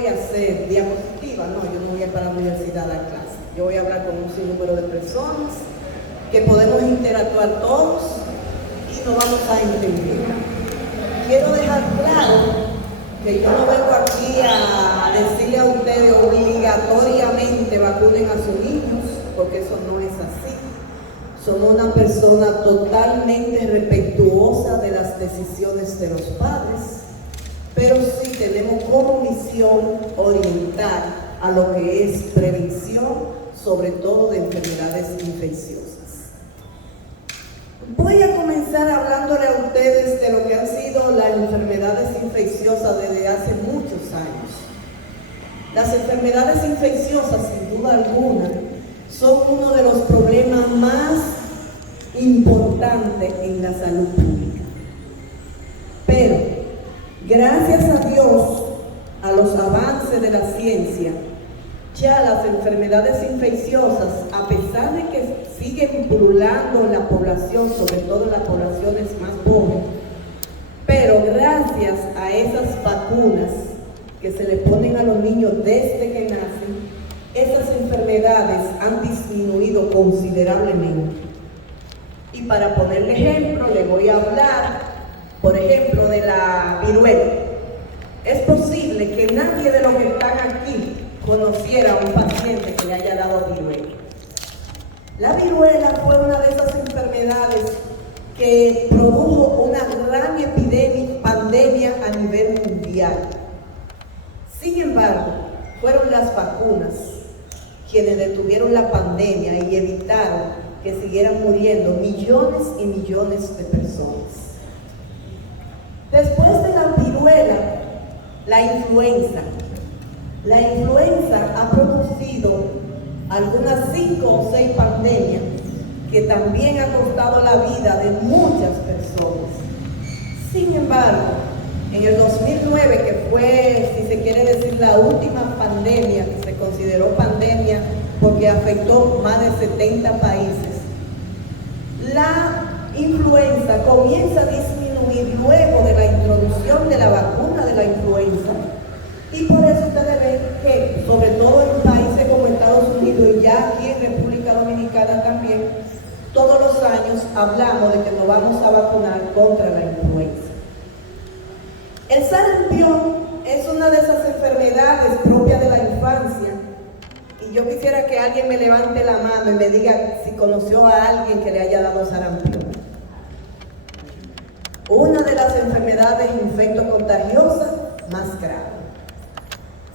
voy a hacer? ¿Diapositiva? No, yo no voy a ir para la universidad a dar clase. Yo voy a hablar con un sinnúmero de personas que podemos interactuar todos y nos vamos a entender. Quiero dejar claro que yo no vengo aquí a decirle a ustedes obligatoriamente vacunen a sus niños, porque eso no es así. Somos una persona totalmente respetuosa de las decisiones de los padres, pero sí tenemos como misión orientar a lo que es prevención, sobre todo de enfermedades infecciosas. Voy a comenzar hablándole a ustedes de lo que han sido las enfermedades infecciosas desde hace muchos años. Las enfermedades infecciosas, sin duda alguna, son uno de los problemas más importantes en la salud pública. Pero, gracias a Dios, a los avances de la ciencia, ya las enfermedades infecciosas, a pesar de que siguen pululando en la población, sobre todo en las poblaciones más pobres, pero gracias a esas vacunas que se le ponen a los niños desde que nacen, esas enfermedades han disminuido considerablemente. Y para ponerle ejemplo, le voy a hablar, por ejemplo, de la viruela. Es posible que nadie de los que están aquí conociera a un paciente que le haya dado viruela. La viruela fue una de esas enfermedades que produjo una gran pandemia a nivel mundial. Sin embargo, fueron las vacunas quienes detuvieron la pandemia y evitaron que siguieran muriendo millones y millones de personas. Después de la viruela, la influenza. La influenza ha producido algunas 5 o 6 pandemias que también ha costado la vida de muchas personas. Sin embargo, en el 2009, que fue, si se quiere decir, la última pandemia que se consideró pandemia porque afectó más de 70 países, la influenza comienza a disminuir luego de la introducción de la vacuna de la influenza. Y por eso ustedes ven que, sobre todo en países como Estados Unidos y ya aquí en República Dominicana también, todos los años hablamos de que nos vamos a vacunar contra la influenza. El sarampión es una de esas enfermedades propias de la infancia. Y yo quisiera que alguien me levante la mano y me diga si conoció a alguien que le haya dado sarampión. Una de las enfermedades infectocontagiosas más graves.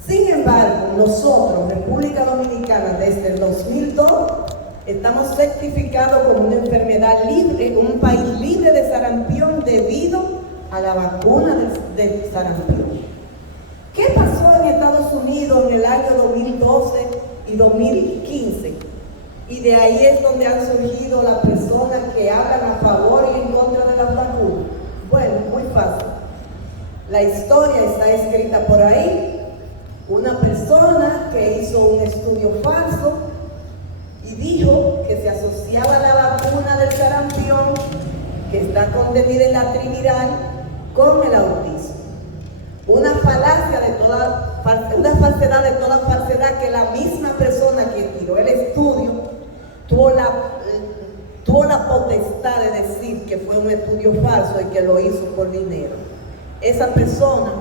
Sin embargo, nosotros, República Dominicana, desde el 2002, estamos certificados como una enfermedad libre, un país libre de sarampión debido a la vacuna de sarampión. ¿Qué pasó en Estados Unidos en el año 2012 y 2015? Y de ahí es donde han surgido las personas que hablan a favor y en contra de las vacunas. Bueno, muy fácil. La historia está escrita por ahí. Una persona que hizo un estudio falso y dijo que se asociaba la vacuna del sarampión, que está contenida en la triviral, con el autismo. Una falacia de toda, una falsedad de toda falsedad, que la misma persona que tiró el estudio tuvo la potestad de decir que fue un estudio falso y que lo hizo por dinero. Esa persona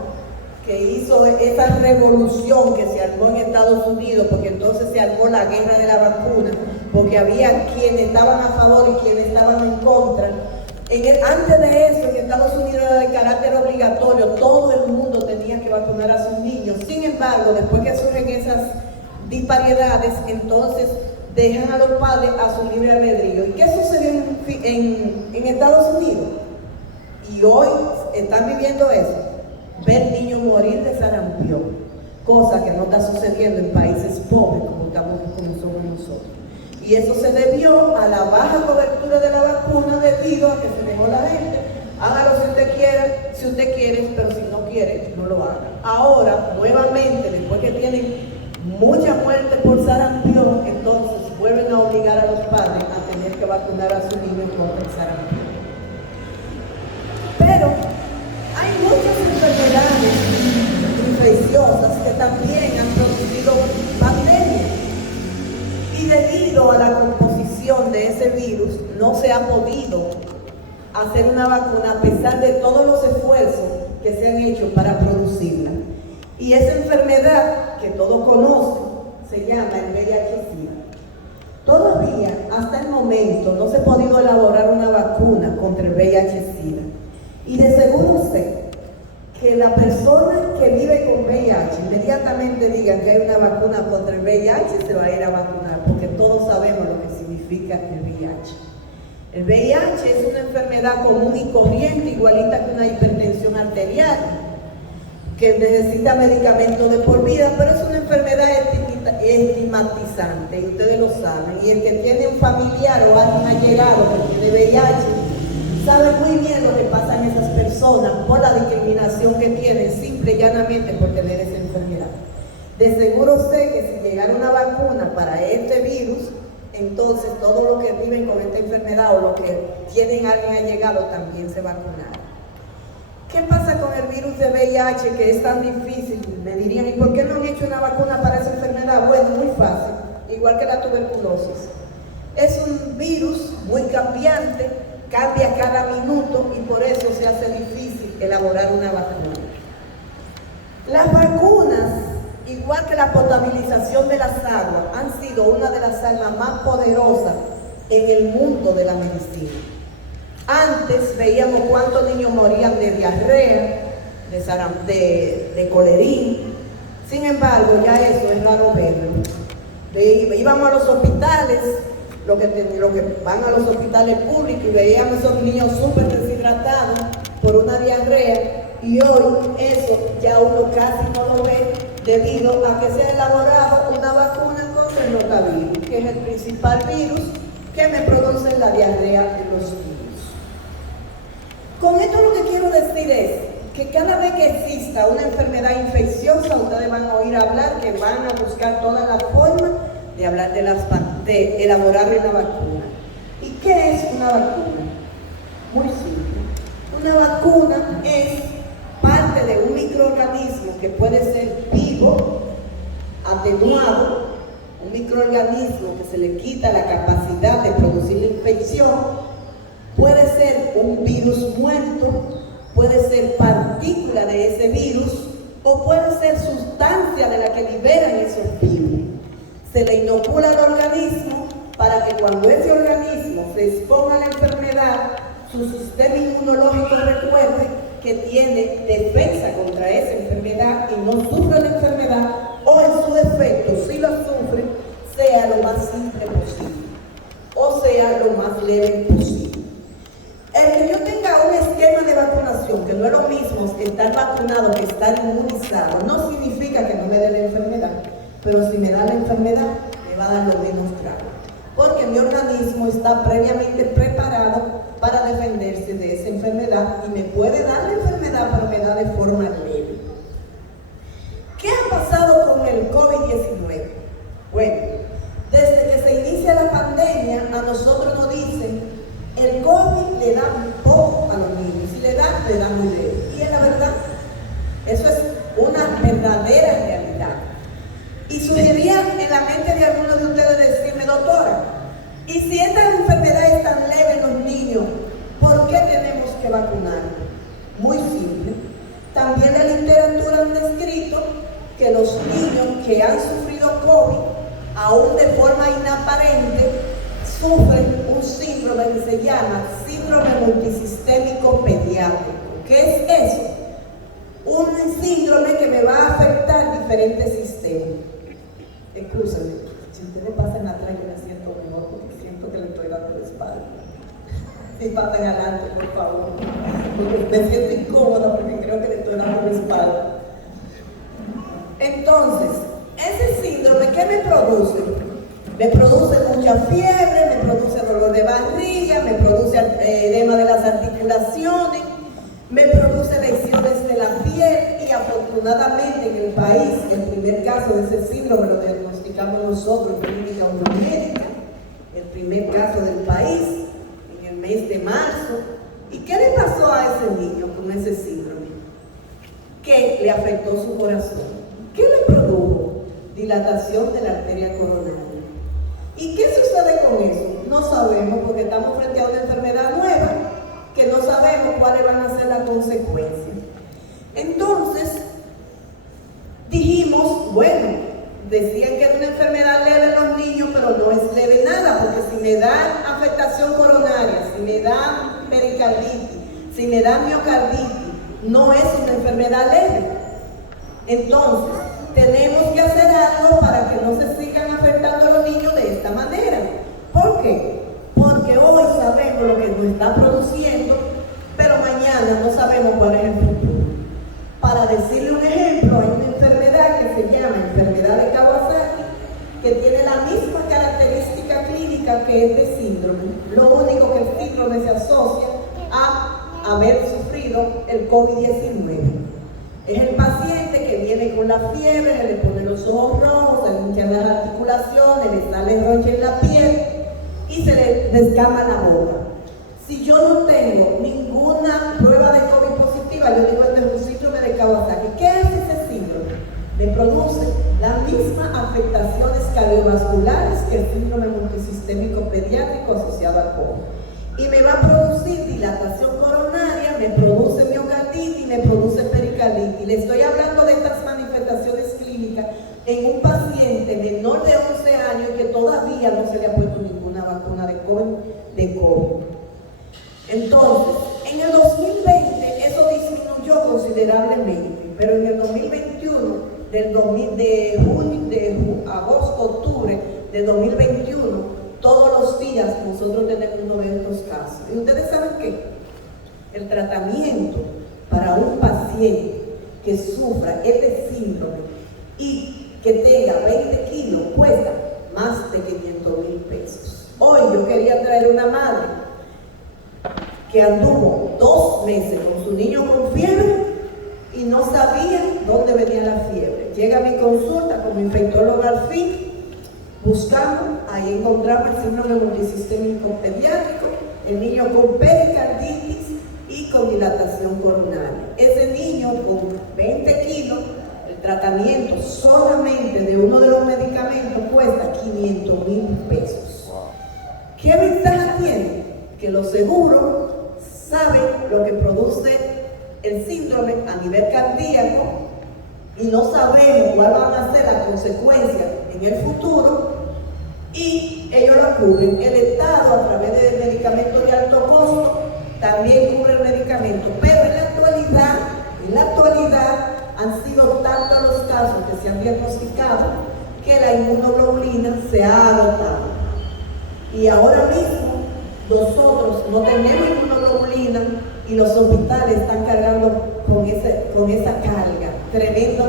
que hizo esa revolución que se armó en Estados Unidos, porque entonces se armó la guerra de la vacuna, porque había quienes estaban a favor y quienes estaban en contra. Antes de eso, en Estados Unidos era de carácter obligatorio, todo el mundo tenía que vacunar a sus niños. Sin embargo, después que surgen esas disparidades, entonces dejan a los padres a su libre albedrío. ¿Y qué sucedió en Estados Unidos? Y hoy están viviendo eso. Ver niños morir de sarampión, cosa que no está sucediendo en países pobres como somos nosotros. Y eso se debió a la baja cobertura de la vacuna debido a que se dejó la gente. Hágalo si usted quiere, pero si no quiere, no lo haga. Ahora, nuevamente, después que tienen mucha muerte por sarampión, entonces vuelven a obligar a los padres a tener que vacunar a sus niños contra el sarampión. Pero hay muchas enfermedades infecciosas que también han producido pandemias. Y debido a la composición de ese virus, no se ha podido hacer una vacuna a pesar de todos los esfuerzos que se han hecho para producirla. Y esa enfermedad que todos conocen se llama el VIH-Sida. Todavía, hasta el momento, no se ha podido elaborar una vacuna contra el VIH-Sida. Y de seguro sé que la persona que vive con VIH inmediatamente diga que hay una vacuna contra el VIH, se va a ir a vacunar, porque todos sabemos lo que significa el VIH. El VIH es una enfermedad común y corriente, igualita que una hipertensión arterial, que necesita medicamentos de por vida, pero es una enfermedad estigmatizante, y ustedes lo saben. Y el que tiene un familiar o alguien allegado que tiene VIH, sabe muy bien lo que pasa en esas personas por la discriminación que tienen, simple y llanamente por tener esa enfermedad. De seguro sé que si llegara una vacuna para este virus, entonces todos los que viven con esta enfermedad o los que tienen a alguien allegado también se vacunarán. ¿Qué pasa con el virus de VIH que es tan difícil? Me dirían, ¿y por qué no han hecho una vacuna para esa enfermedad? Bueno, muy fácil, igual que la tuberculosis. Es un virus muy cambiante, cambia cada minuto y por eso se hace difícil elaborar una vacuna. Las vacunas, igual que la potabilización de las aguas, han sido una de las armas más poderosas en el mundo de la medicina. Antes veíamos cuántos niños morían de diarrea, de colerín. Sin embargo, ya eso es raro verlo. Íbamos a los hospitales, los que van a los hospitales públicos, y veíamos a esos niños súper deshidratados por una diarrea, y hoy eso ya uno casi no lo ve debido a que se ha elaborado una vacuna contra el rotavirus, que es el principal virus que me produce la diarrea de los niños. Con esto lo que quiero decir es que cada vez que exista una enfermedad infecciosa, ustedes van a oír hablar que van a buscar todas las formas de hablar de elaborar una vacuna. ¿Y qué es una vacuna? Muy simple. Una vacuna es parte de un microorganismo que puede ser vivo, atenuado, un microorganismo que se le quita la capacidad de producir la infección. Puede ser un virus muerto, puede ser partícula de ese virus o puede ser sustancia de la que liberan esos virus. Se le inocula al organismo para que cuando ese organismo se exponga a la enfermedad, su sistema inmunológico recuerde que tiene defensa contra esa enfermedad y no sufre la enfermedad, o en su defecto, si la sufre, sea lo más simple posible o sea lo más leve posible. El que yo tenga un esquema de vacunación, que no es lo mismo que estar vacunado que estar inmunizado, no significa que no me dé la enfermedad, pero si me da la enfermedad, me va a dar lo menos grave, porque mi organismo está previamente preparado para defenderse de esa enfermedad y me puede dar la enfermedad, pero me da de forma leve. ¿Qué ha pasado con el COVID-19? Bueno, desde que se inicia la pandemia, a nosotros nos dicen el COVID le da poco a los niños, si le da muy leve. Y es la verdad, eso es una verdadera realidad. Y surgiría en la mente de algunos de ustedes decirme, doctora, y si esta enfermedad es tan leve en los niños, ¿por qué tenemos que vacunar? Muy simple. También en la literatura han descrito que los niños que han sufrido COVID, aún de forma inaparente, sufren un síndrome que se llama síndrome multisistémico pediátrico. ¿Qué es eso? Un síndrome que me va a afectar diferentes sistemas. Escúchame, si ustedes pasan atrás yo me siento mejor porque siento que le estoy dando la espalda. Si pasan adelante, por favor, porque me siento incómoda porque creo que le estoy dando la espalda. Entonces, ese síndrome, ¿qué me produce? Me produce mucha fiebre, me produce dolor de barriga, me produce edema de las articulaciones, me produce lesiones de la piel y afortunadamente en el país el primer caso de ese síndrome lo diagnosticamos nosotros en Clínica Médica, el primer caso del país en el mes de marzo. ¿Y qué le pasó a ese niño con ese síndrome? Que le afectó su corazón. ¿Qué le produjo? dilatación de la arteria coronaria. ¿Y qué sucede con eso? No sabemos, porque estamos frente a una enfermedad nueva que no sabemos cuáles van a ser las consecuencias. Entonces, dijimos, bueno, decían que era una enfermedad leve en los niños, pero no es leve nada, porque si me da afectación coronaria, si me da pericarditis, si me da miocarditis, no es una enfermedad leve. Entonces, tenemos que hacer algo para que no se sigan afectando a los niños de esta manera. ¿Por qué? Porque hoy sabemos lo que nos está produciendo, pero mañana no sabemos cuál es el futuro. Para decirle un ejemplo, hay una enfermedad que se llama enfermedad de Kawasaki, que tiene la misma característica clínica que este síndrome. Lo único que el síndrome se asocia a haber sufrido el COVID-19. Es el paciente que viene con la fiebre, se le ponen los ojos rojos, se le hinchan las articulaciones, le sale roncha en la piel y se le descama la boca. Si yo no tengo ninguna prueba de COVID positiva, yo digo este es un síndrome de Kawasaki. ¿Qué hace ese síndrome? Me produce las mismas afectaciones cardiovasculares que el síndrome multisistémico pediátrico asociado al COVID. Y me va a producir dilatación coronaria, me produce miocarditis, me produce pericarditis. Le estoy hablando de estas manifestaciones clínicas en un paciente menor de 11 años que todavía no se le ha puesto ninguna vacuna de COVID. Entonces, en el 2020 eso disminuyó considerablemente, pero en el 2021, de agosto, octubre de 2021, todos los días nosotros tenemos uno de estos casos. ¿Y ustedes saben qué? El tratamiento para un paciente que sufra este síndrome y que tenga 20 kilos cuesta más de 500,000 pesos. Hoy yo quería traer una madre que anduvo 2 meses con su niño con fiebre y no sabía dónde venía la fiebre. Llega a mi consulta como infectólogo al fin, buscamos, ahí encontramos el síndrome multisistémico pediátrico, el niño con pericarditis y con dilatación coronaria. Ese niño con 20 kilos, el tratamiento solamente de uno de los medicamentos cuesta 500,000 pesos. ¿Qué ventaja tiene? Que los seguros saben lo que produce el síndrome a nivel cardíaco y no sabemos cuáles van a ser las consecuencias en el futuro y ellos lo cubren. El Estado, a través de medicamentos de alto costo, también cubre el medicamento, pero en la actualidad han sido tantos los casos que se han diagnosticado que la inmunoglobulina se ha agotado. Y ahora mismo nosotros no tenemos inmunoglobulina y los hospitales están cargando con esa carga tremenda,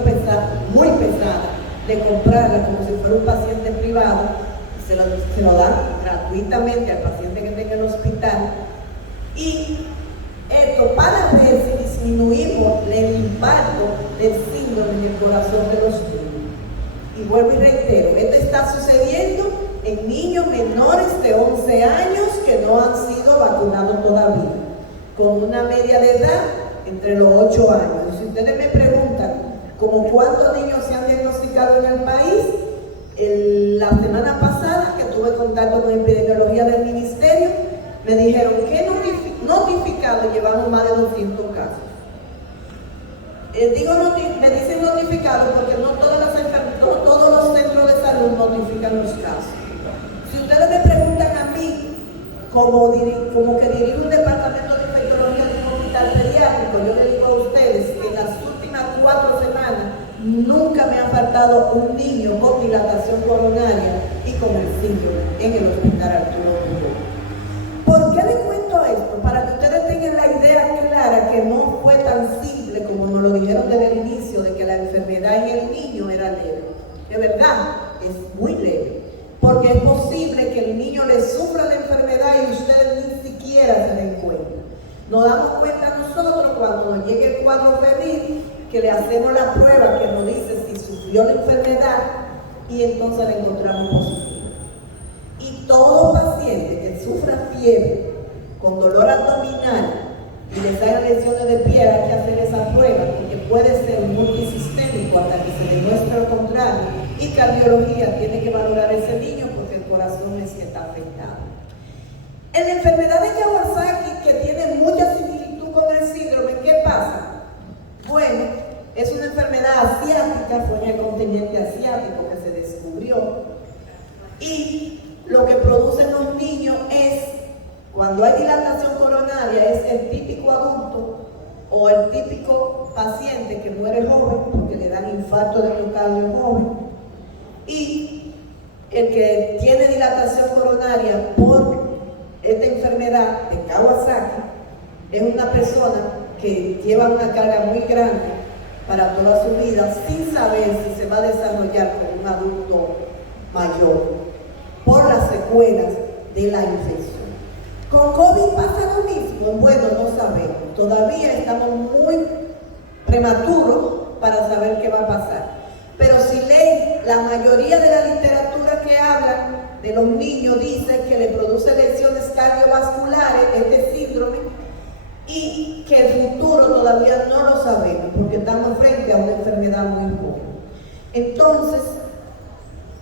muy pesada, de comprarla como si fuera un paciente privado. Se lo dan gratuitamente al paciente que tenga en el hospital. Y esto para ver si disminuimos el impacto del síndrome en el corazón de los niños. Y vuelvo y reitero, esto está sucediendo en niños menores de 11 años que no han sido vacunados todavía, con una media de edad entre los 8 años. Si ustedes me preguntan como cuántos niños se han diagnosticado en el país, la semana pasada que tuve contacto con epidemiología del ministerio, me dijeron que notificados llevamos más de 200 casos. Me dicen notificados porque no todos los centros de salud notifican los casos. Si ustedes me preguntan a mí, como que dirijo un departamento de infectología de un hospital pediátrico, yo le digo a ustedes que en las últimas 4 semanas nunca me ha faltado un niño con dilatación coronaria y con el síndrome en el hospital Arturo Bujón. ¿Por qué les cuento esto? Para que ustedes tengan la idea clara que no fue tan simple como nos lo dijeron desde el inicio, de que la enfermedad en el niño era leve. De verdad, es muy leve. Porque es posible que el niño le sufra la enfermedad y ustedes ni siquiera se den cuenta. Nos damos cuenta nosotros cuando nos llegue el cuadro febril, que le hacemos la prueba que nos dice si sufrió la enfermedad y entonces le encontramos positivo. Y todo paciente que sufra fiebre, con dolor abdominal y le salgan lesiones de piel, hay que hacer esa prueba porque puede ser multisistémico hasta que se demuestre lo contrario. y cardiología tiene que valorar a ese niño porque el corazón es que está afectado. En la enfermedad de Kawasaki, que tiene mucha similitud con el síndrome, ¿qué pasa? Bueno, es una enfermedad asiática, fue en el continente asiático que se descubrió, y lo que producen los niños es, cuando hay dilatación coronaria, es el típico adulto o el típico paciente que muere joven porque le dan infarto de miocardio joven, y el que tiene dilatación coronaria por esta enfermedad de Kawasaki es una persona que lleva una carga muy grande para toda su vida sin saber si se va a desarrollar como un adulto mayor por las secuelas de la infección. ¿Con COVID pasa lo mismo? Bueno, no sabemos. Todavía estamos muy prematuros para saber qué va a pasar. Pero si leen la mayoría de la literatura que habla de los niños, dice que le produce lesiones cardiovasculares, este síndrome, y que el futuro todavía no lo sabemos, porque estamos frente a una enfermedad muy joven. Entonces,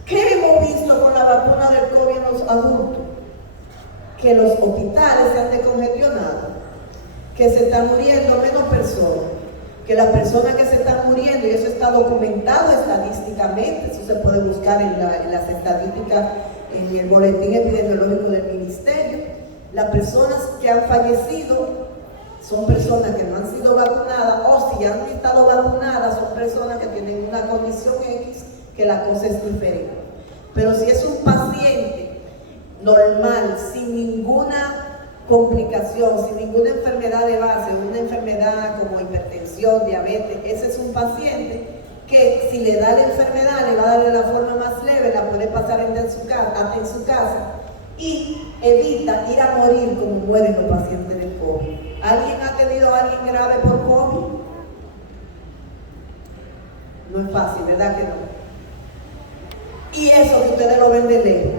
¿qué hemos visto con la vacuna del COVID en los adultos? Que los hospitales se han descongestionado, que se están muriendo menos personas, que las personas que se están muriendo, y eso está documentado estadísticamente, eso se puede buscar en las estadísticas, en el boletín epidemiológico del ministerio, las personas que han fallecido son personas que no han sido vacunadas, o si han estado vacunadas son personas que tienen una condición X, que la cosa es diferente. Pero si es un paciente normal, sin ninguna complicación, sin ninguna enfermedad de base, una enfermedad como hipertensión, diabetes, ese es un paciente que si le da la enfermedad, le va a dar de la forma más leve, la puede pasar hasta en su casa y evita ir a morir como mueren los pacientes del COVID. ¿Alguien ha tenido a alguien grave por COVID? No es fácil, ¿verdad que no? Y eso que ustedes lo ven de lejos.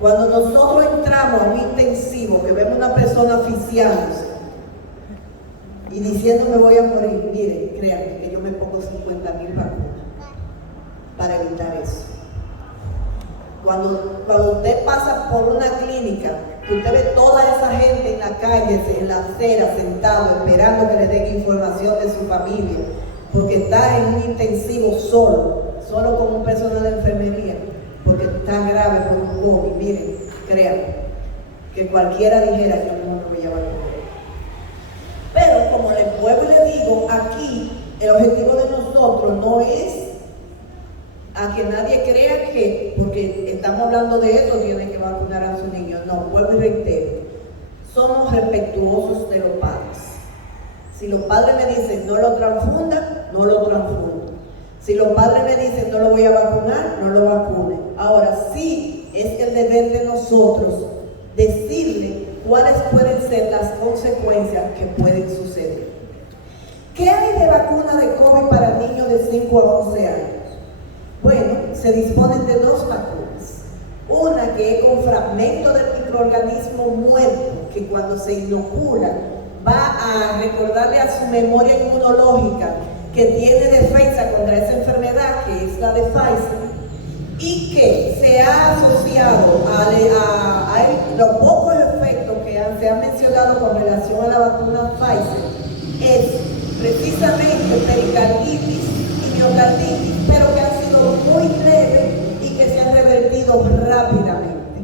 Cuando nosotros entramos a un intensivo, que vemos una persona asfixiándose y diciendo me voy a morir, miren, créanme que yo me pongo 50,000 vacunas para evitar eso. Cuando usted pasa por una clínica, que usted ve toda esa gente en la calle, en la acera, sentado, esperando que le den información de su familia, porque está en un intensivo solo con un personal de enfermería, porque está grave por un COVID, miren, créanme, que cualquiera dijera yo no me voy a vacunar. Pero como les vuelvo y les digo, aquí el objetivo de nosotros no es a que nadie crea que, porque estamos hablando de esto, tienen que vacunar a sus niños. No, vuelvo y reitero, somos respetuosos de los padres. Si los padres me dicen no lo transfundan, no lo transfundan. Si los padres me dicen no lo voy a vacunar, no lo vacunen. Ahora sí es el deber de nosotros decirle cuáles pueden ser las consecuencias que pueden suceder. ¿Qué hay de vacuna de COVID para niños de 5 a 11 años? Bueno, se disponen de 2 vacunas. Una que es con fragmento del microorganismo muerto, que cuando se inocula va a recordarle a su memoria inmunológica que tiene defensa contra esa enfermedad, que es la de Pfizer, y que se ha asociado a los pocos efectos que se han mencionado con relación a la vacuna Pfizer, es precisamente pericarditis y miocarditis, pero que han sido muy leves y que se han revertido rápidamente.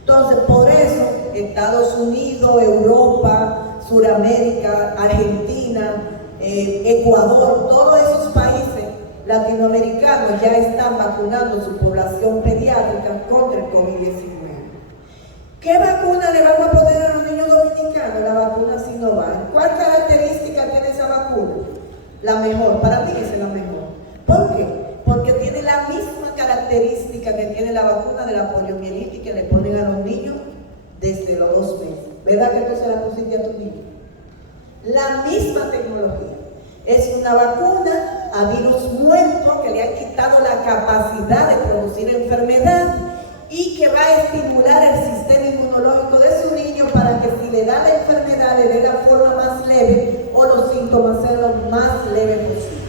Entonces, por eso Estados Unidos, Europa, Suramérica, Argentina, Ecuador, todos esos países latinoamericanos ya están vacunando su población pediátrica contra el COVID-19. ¿Qué vacuna le vamos a poner a los niños dominicanos? La vacuna Sinovac. ¿Cuál característica tiene esa vacuna? La mejor, para mí esa es la mejor. ¿Por qué? Porque tiene la misma característica que tiene la vacuna de la poliomielitis que le ponen a los niños desde los 2 meses. ¿Verdad que tú se la pusiste a tu niño? La misma tecnología. Es una vacuna a virus muerto que le han quitado la capacidad de producir enfermedad y que va a estimular el sistema inmunológico de su niño para que si le da la enfermedad le dé la forma más leve o los síntomas sean lo más leves posible.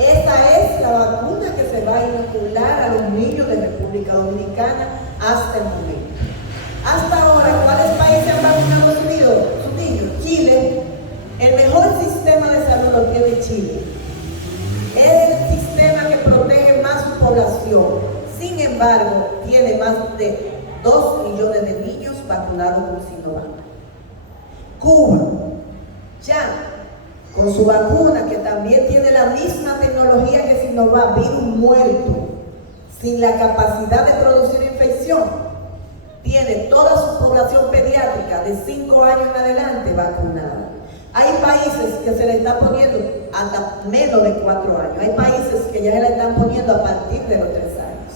Esta es la vacuna que se va a inocular a los niños de República Dominicana hasta el momento. Hasta ahora, ¿cuáles países han vacunado sus niños? Chile. El mejor sistema de salud lo tiene Chile. Es el sistema que protege más su población. Sin embargo, tiene más de 2 millones de niños vacunados con Sinovac. Cuba, ya con su vacuna, que también tiene la misma tecnología que Sinovac, virus muerto, sin la capacidad de producir infección, tiene toda su población pediátrica de 5 años en adelante vacunada. Hay países que se le están poniendo hasta menos de 4 años. Hay países que ya se le están poniendo a partir de los 3 años.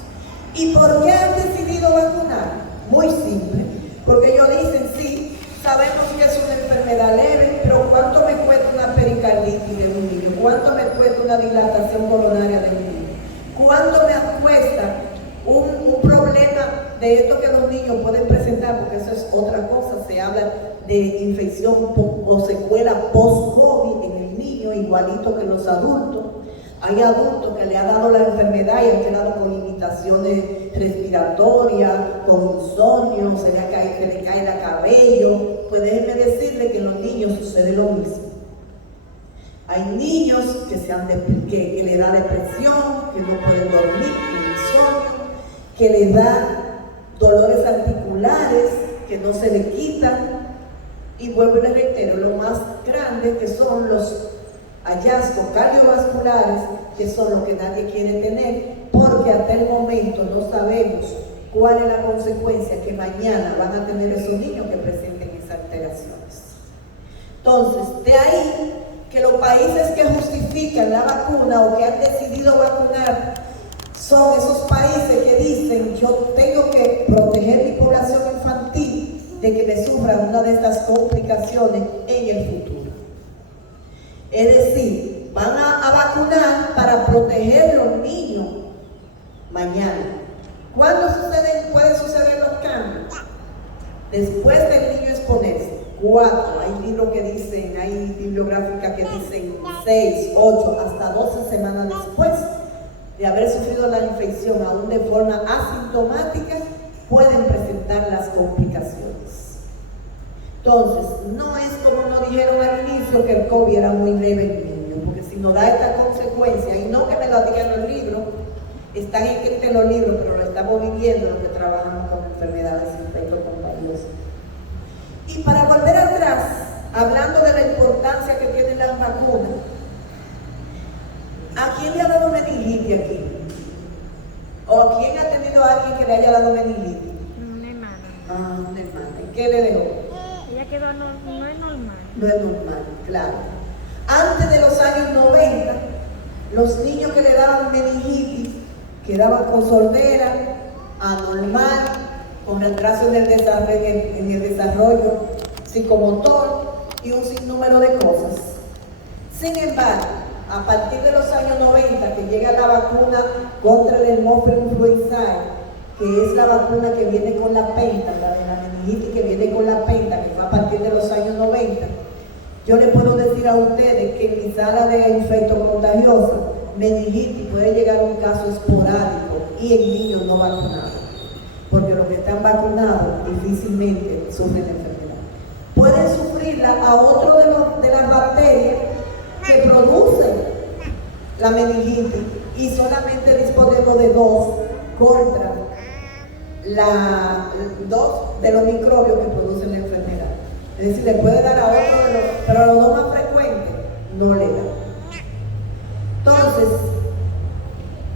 ¿Y por qué han decidido vacunar? Muy simple. Porque ellos dicen, sí, sabemos que es una enfermedad leve, pero ¿cuánto me cuesta una pericarditis de un niño? ¿Cuánto me cuesta una dilatación coronaria de un niño? ¿Cuánto me cuesta un problema de esto que los niños pueden presentar? Porque eso es otra cosa. Se habla de infección o secuela post-COVID en el niño, igualito que en los adultos. Hay adultos que le ha dado la enfermedad y han quedado con limitaciones respiratorias, con insomnio, se le cae el cabello. Pues déjenme decirle que en los niños sucede lo mismo. Hay niños que le da depresión, que no pueden dormir, insomnio, que le da dolores articulares que no se le quitan. Y vuelvo y les reitero, lo más grande que son los hallazgos cardiovasculares, que son lo que nadie quiere tener, porque hasta el momento no sabemos cuál es la consecuencia que mañana van a tener esos niños que presenten esas alteraciones. Entonces, de ahí que los países que justifican la vacuna o que han decidido vacunar son esos países que dicen: yo tengo que proteger mi población infantil de que me sufran una de estas complicaciones en el futuro. Es decir, van a vacunar para proteger a los niños mañana. ¿Cuándo pueden suceder los cambios? Después del niño exponerse. 4, hay libros que dicen, hay bibliográficas que dicen 6, 8, hasta 12 semanas después de haber sufrido la infección, aún de forma asintomática, pueden presentar las complicaciones. Entonces, no es como nos dijeron al inicio que el COVID era muy leve en niños, porque si nos da esta consecuencia, y no que me lo digan los libros, están escritos en los libros, pero lo estamos viviendo los que trabajamos con enfermedades infecto-contagiosas. Y para volver atrás, hablando de la importancia que tienen las vacunas, ¿a quién le ha dado meningitis aquí? ¿O a quién ha tenido a alguien que le haya dado meningitis? Una hermana. Ah, una hermana. ¿Y qué le dejó? Ella quedó, no es normal. No es normal, claro. Antes de los años 90, los niños que le daban meningitis quedaban con sordera, anormal, con retraso en el desarrollo psicomotor y un sinnúmero de cosas. Sin embargo, a partir de los años 90, que llega la vacuna contra el Haemophilus influenzae, que es la vacuna que viene con la penta, la de la meningitis que viene con la penta, que fue a partir de los años 90, yo le puedo decir a ustedes que en mi sala de infecto contagiosa, meningitis puede llegar a un caso esporádico y en niños no vacunados, porque los que están vacunados difícilmente sufren la enfermedad. Pueden sufrirla a otro de las bacterias que producen la meningitis y solamente disponemos de 2 contra dos de los microbios que producen la enfermedad. Es decir, le puede dar a otro pero a los 2 más frecuentes no le da. Entonces,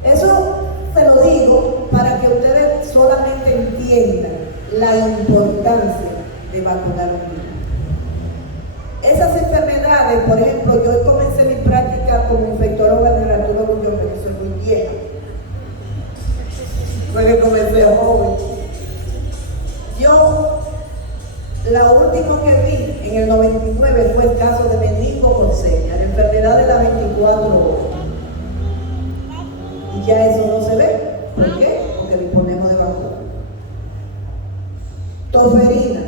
eso se lo digo para que ustedes solamente entiendan la importancia de vacunar a un niño. Esas enfermedades, por ejemplo, yo comencé mi práctica como infectóloga de dermatólogo, yo que soy muy vieja. Fue que comencé joven. Yo, la última que vi en el 99 fue el caso de meningococcemia, la enfermedad de las 24 horas. Y ya eso no se ve. ¿Por qué? Porque disponemos de vacuna. Tosferina.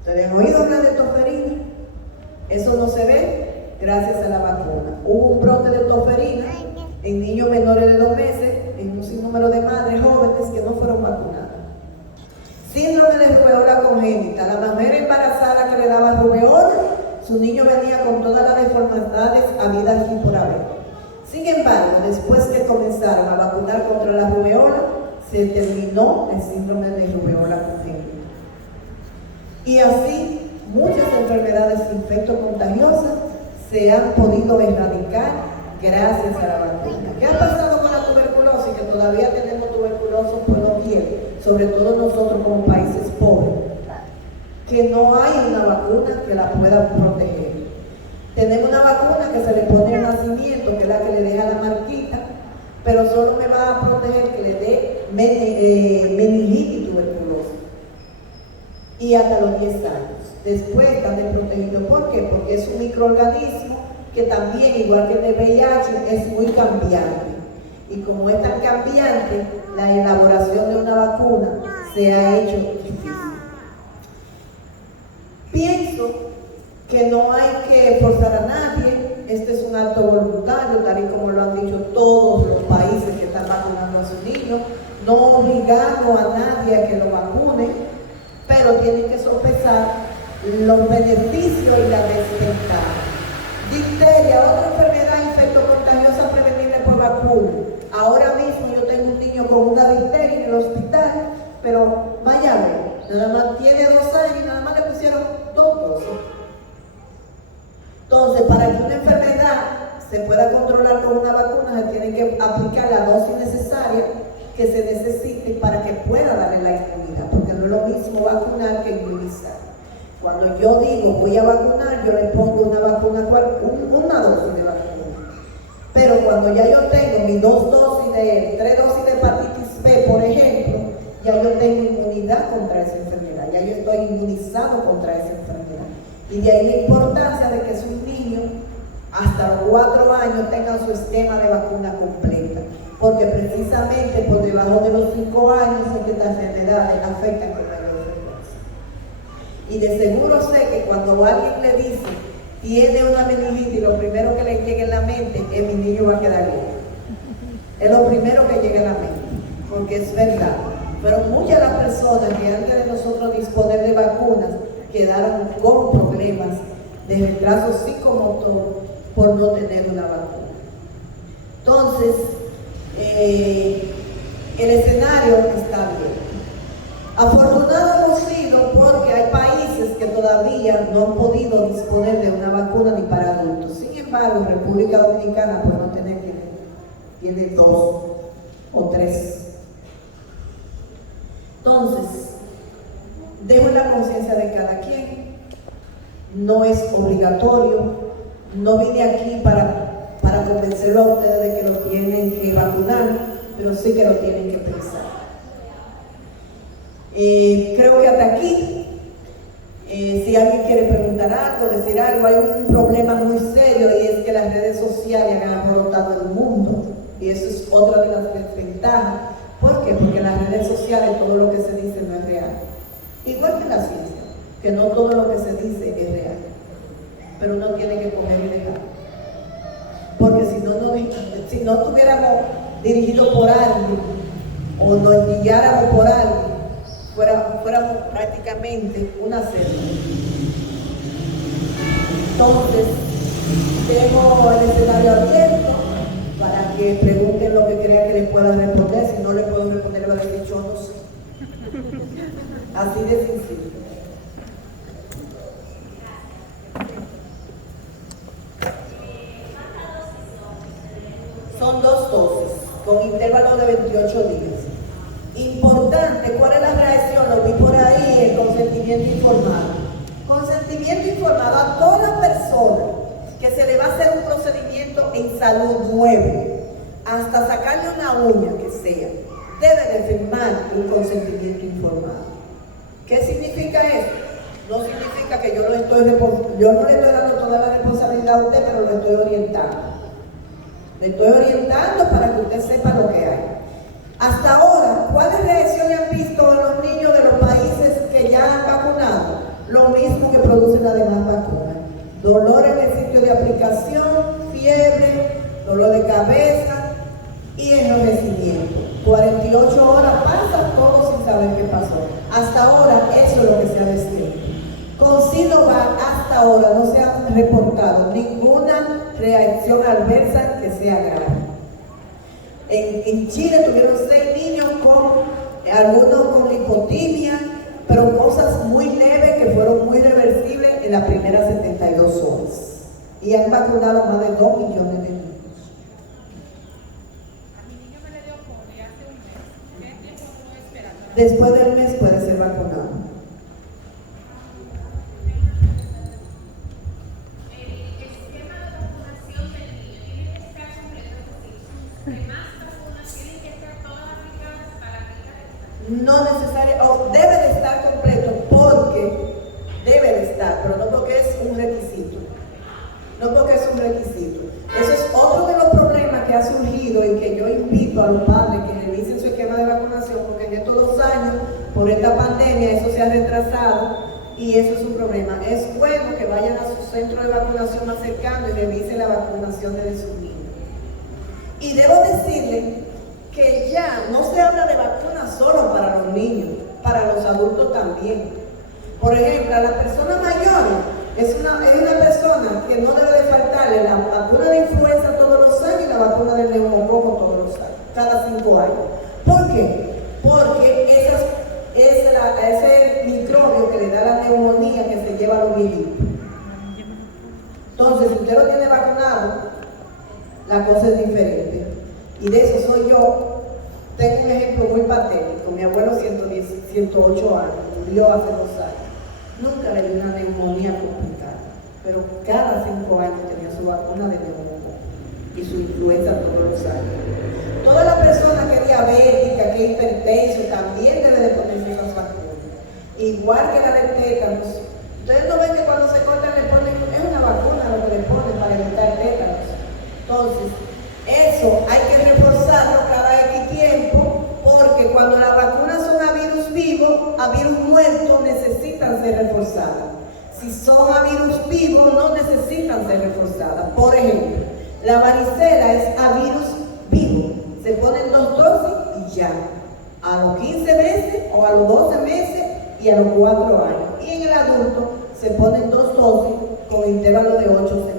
¿Ustedes han oído hablar de tosferina? Eso no se ve gracias a la vacuna. Hubo un brote de tosferina en niños menores menores de 2 meses en un sinnúmero de madres jóvenes que no fueron vacunadas. Síndrome de rubeola congénita. La mujer embarazada que le daba rubeola, su niño venía con todas las deformidades habidas y por haber. Sin embargo, después que comenzaron a vacunar contra la rubeola, se terminó el síndrome de rubeola congénita. Y así, muchas enfermedades infectocontagiosas se han podido erradicar gracias a la vacuna. ¿Qué ha pasado con la tuberculosis? Que todavía tenemos tuberculosis por doquier, sobre todo nosotros como países pobres, que no hay una vacuna que la pueda proteger. Tenemos una vacuna que se le pone al nacimiento, que es la que le deja la marquita, pero solo me va a proteger que le dé meningitis y tuberculosis. Y hasta los 10 años. Después están desprotegidos. ¿Por qué? Porque es un microorganismo que también, igual que el de VIH, es muy cambiante. Y como es tan cambiante, la elaboración de una vacuna se ha hecho difícil. Pienso que no hay que forzar a nadie. Este es un acto voluntario, tal y como lo han dicho todos los países que están vacunando a sus niños. No obligando a nadie a que lo vacune, pero tienen que sopesar los beneficios y la desventaja. Difteria, otra enfermedad infectocontagiosa prevenible por vacuna. Ahora mismo yo tengo un niño con una difteria en el hospital, pero vaya a ver, nada más tiene 2 años y nada más le pusieron 2 dosis. Entonces, para que una enfermedad se pueda controlar con una vacuna, se tiene que aplicar la dosis necesaria que se necesite para que pueda darle la inmunidad, porque no es lo mismo vacunar que inmunizar. Cuando yo digo voy a vacunar, yo le pongo una vacuna, una dosis de vacuna. Pero cuando ya yo tengo mis 2 dosis de 3 dosis de hepatitis B, por ejemplo, ya yo tengo inmunidad contra esa enfermedad, ya yo estoy inmunizado contra esa enfermedad. Y de ahí la importancia de que sus niños hasta los 4 años tengan su esquema de vacuna completa, porque precisamente por debajo de los 5 años es que estas enfermedades afectan con mayor frecuencia. Y de seguro sé que cuando alguien le dice tiene una meningitis, lo primero que le llega en la mente es mi niño va a quedar bien. Es lo primero que llega a la mente, porque es verdad. Pero muchas de las personas que antes de nosotros disponer de vacunas quedaron con problemas de retraso psicomotor por no tener una vacuna. Entonces, el escenario está bien. Afortunados hemos sido porque hay países que todavía no han podido disponer de una vacuna ni para adultos. Sin embargo, República Dominicana puede no tener, tiene 2 o 3. Entonces, dejo en la conciencia de cada quien. No es obligatorio. No vine aquí para convencerlo a ustedes de que lo tienen que vacunar, pero sí que lo tienen que pensar. Creo que hasta aquí, si alguien quiere preguntar algo, decir algo, hay un problema muy serio y es que las redes sociales han alborotado el mundo y eso es otra de las desventajas. ¿Por qué? Porque en las redes sociales todo lo que se dice no es real. Igual que la ciencia, que no todo lo que se dice es real, pero uno tiene que coger y dejar. Porque si no estuviéramos dirigidos por alguien o nos guiáramos por alguien, fuéramos prácticamente una selva. Entonces, dejo el escenario abierto para que pregunten lo que crean que les pueda responder. Si no les puedo responder, les voy a decir yo no sé. Así de sencillo. Son 2 dosis, con intervalo de 28 días. Importante, ¿cuál es la reacción? Lo vi por ahí, el consentimiento informado. Consentimiento informado a toda persona que se le va a hacer un procedimiento en salud nuevo, hasta sacarle una uña que sea, debe de firmar un consentimiento informado. ¿Qué significa eso? No significa que yo no le estoy dando toda la responsabilidad a usted, pero lo estoy orientando. Le estoy orientando para que usted sepa lo que hay. Hasta ahora, ¿cuáles reacciones han visto en los niños de los países que ya han vacunado? Lo mismo que producen las demás vacunas. Dolor en el sitio de aplicación, fiebre, dolor de cabeza, y enrojecimiento. 48 horas pasa todo sin saber qué pasó. Hasta ahora eso es lo que se ha descrito. Con Sinovac hasta ahora no se ha reportado ninguna reacción adversa que sea grave. En Chile tuvieron 6 niños algunos con hipotimia, pero cosas muy leves que fueron muy reversibles en las primeras 72 horas. Y han vacunado más de 2 millones de niños. A mi niño me le dio COVID hace un mes. ¿Qué tiempo puedo esperar? Después del mes puede ser vacunado. El esquema de vacunación del niño tiene que estar completo, es decir, sus demás vacunas tienen que estar todas aplicadas para aplicar esta. No necesario, o debe de estar completo porque debe de estar, pero no porque es un requisito. No porque es un requisito. Eso es otro de los problemas que ha surgido y que yo invito a los padres que revisen su esquema de vacunación, porque en estos 2 años, por esta pandemia, eso se ha retrasado y eso es un problema. Es bueno que vayan a su centro de vacunación más cercano y revisen la vacunación de sus niños. Y debo decirle que ya no se habla de vacunas solo para los niños, para los adultos también. Por ejemplo, a las personas mayores, es una persona que no debe de faltarle la vacuna de influenza todos los años y la vacuna del neumococo todos los años, cada 5 años. ¿Por qué? Porque ese microbio que le da la neumonía que se lleva a los viejitos. Entonces, si usted lo tiene vacunado, la cosa es diferente. Y de eso soy yo. Tengo un ejemplo muy patético. Mi abuelo, 108 años, murió hace 2 años. Nunca le dio una neumonía complicada, pero cada 5 años tenía su vacuna de neumonía y su influenza todos los años. Toda la persona que es diabética, que es hipertenso, también debe de ponerse esas vacunas. Igual que la de tétanos. Ustedes no ven que cuando se cortan le ponen, es una vacuna lo que le ponen para evitar tétanos. Entonces, eso hay que reforzarlo cada X tiempo, porque cuando las vacunas son a virus vivo, a virus muerto, necesitan ser reforzadas. Si son a virus vivo, no necesitan ser reforzadas. Por ejemplo, la varicela es a virus vivo. Se ponen 2 dosis y ya. A los 15 meses o a los 12 meses y a los 4 años. Y en el adulto se ponen 2 dosis con intervalo de 8 semanas.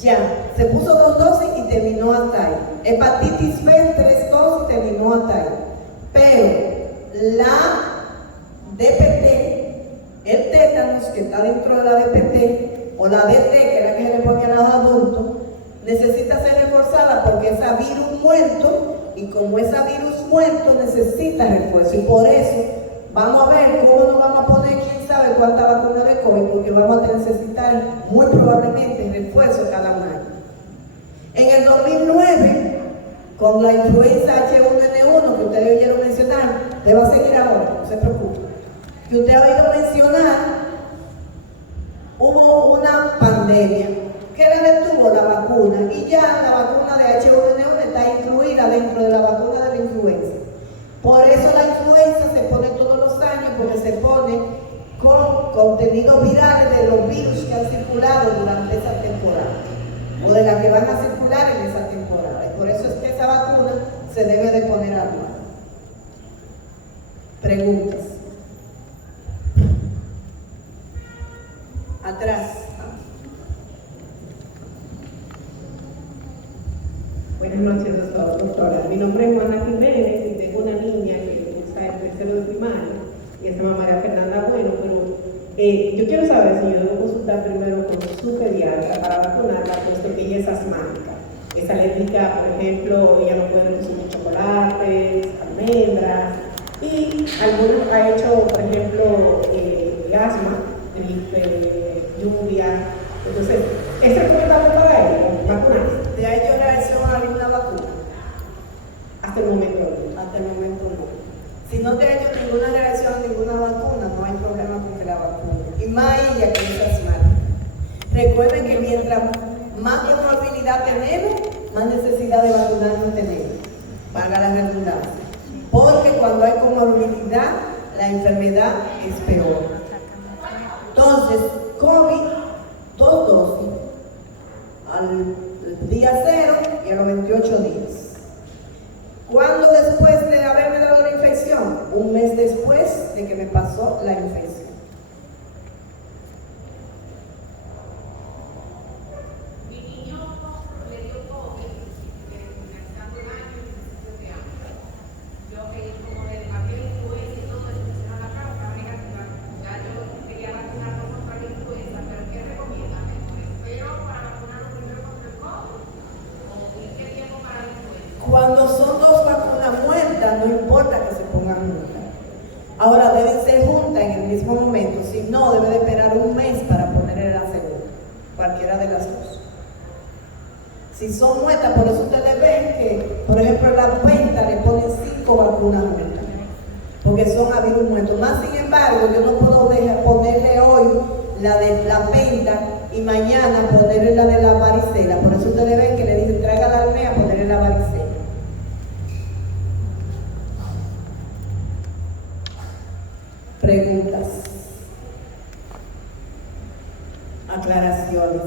Ya, se puso 2 dosis y terminó hasta ahí. Hepatitis B, 3 dosis, terminó hasta ahí. Pero la DPT, el tétanos que está dentro de la DPT, o la DT, que es la que se le pone a los adultos, necesita ser reforzada porque es a virus muerto, y como es a virus muerto, necesita refuerzo. Y por eso, vamos a ver cómo nos vamos a poner, quién sabe cuánta vacuna de COVID, porque vamos a necesitar muy probablemente refuerzo cada año. En el 2009, con la influenza H1N1 que ustedes oyeron mencionar, te va a seguir ahora, no se preocupe. Que usted ha oído mencionar, hubo una pandemia que la detuvo la vacuna y ya la vacuna de H1N1 está incluida dentro de la vacuna de la influenza. Por eso la influenza se pone todos los años, porque se pone con contenidos virales de los virus que han circulado durante esa temporada o de las que van a circular en esa temporada. Y por eso es que esa vacuna se debe de poner anual. Preguntas. Atrás. Buenas noches, doctora. Mi nombre es Juana Jiménez y tengo una niña que cursa el 3º de primaria y se llama María Fernanda Bueno, pero yo quiero saber si yo debo consultar primero con su pediatra para vacunarla, puesto que ella es asmática. Es alérgica, por ejemplo, ella no puede consumir chocolates, almendras, y algunos ha hecho, por ejemplo, asma, gripe, lluvia. Entonces, ¿es recomendable para ella vacunarse? ¿Te ha hecho reacción a alguna vacuna? Hasta el momento no. Hasta el momento no. Si no te ha hecho ninguna reacción a ninguna vacuna, no hay problema con que la vacune. Y más ella que es asmática. Recuerden que mientras más comorbilidad tenemos, más necesidad de vacunarnos tenemos. Valga la redundancia. Porque cuando hay comorbilidad, la enfermedad es peor. Entonces, COVID, 2 dosis al día 0 y a los 28 días. Cuando son dos vacunas muertas, no importa que se pongan juntas. Ahora deben ser juntas en el mismo momento, si no, debe de esperar un mes para ponerle la segunda, cualquiera de las dos. Si son muertas, por eso ustedes ven que, por ejemplo, en la penta le ponen 5 vacunas juntas, porque son a virus muertos. Más sin embargo, yo no puedo ponerle hoy la de la penta y mañana ponerle la de la varicela. Por eso ustedes ven que le dicen traiga la almea, ponerle la varicela. Preguntas, aclaraciones.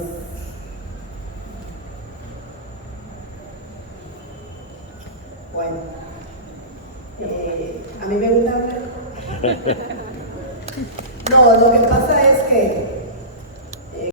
Bueno, a mí me gusta hablar. No, lo que pasa es que